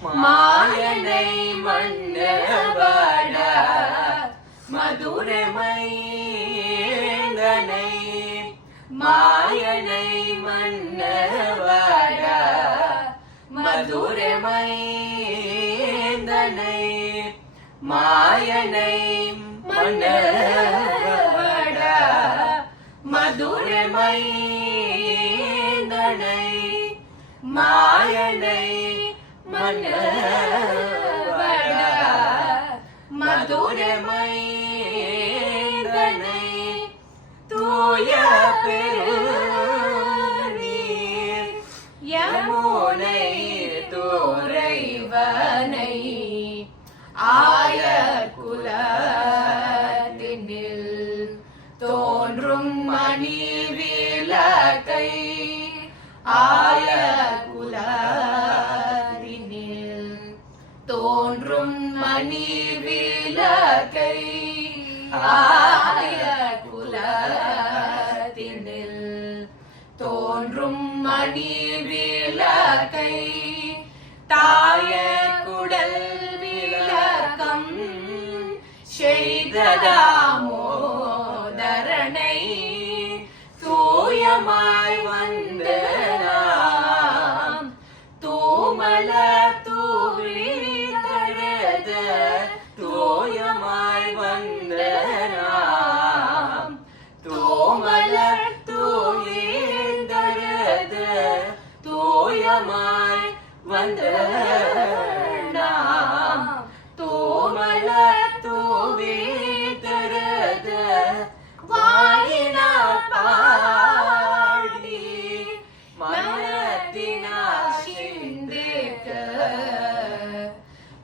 மாயனை மன்னவட மதுரை மைந்தனை மாயனை மன்னவட மதுரை மைந்தனை மாயனை மன்னவட மதுரை மைந்தனை மாயனை மன்னவட மதுரை மைந்தனை தூய பெருநீர் யமுனை துறைவனை ஆய குலத்தினில் தோன்றும் மணி விளக்கை ஆய குலத்தினில் தோன்றும் மணி விளக்கை ஆய குலத்தினில் தோன்றும் மணி விளக்கை தாய குடல் விளக்கம் செய்ததாமோதரனை தூயமாய் வந்த நாம் தூமல தூவிதழத தூயமாய் வந்த நாம் தூமல தூவிதழத தூயமாய் வந்த நாம் தூமல தூவிதழத வாயினால் பாடி மனத்தினால் சிந்திக்க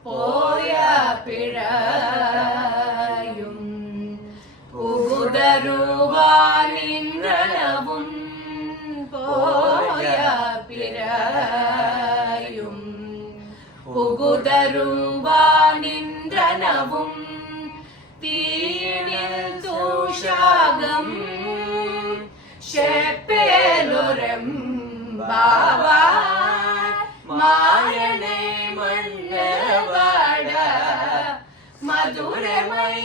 போய பிழையும் புகுதருவானின்றனவும் போய பிழையும் புகுதருவானின்றனவும் தீனில் தூஷாகம் ஷெப்பேலுரம் பாவா மாயனை மன்னவட மதுரை மை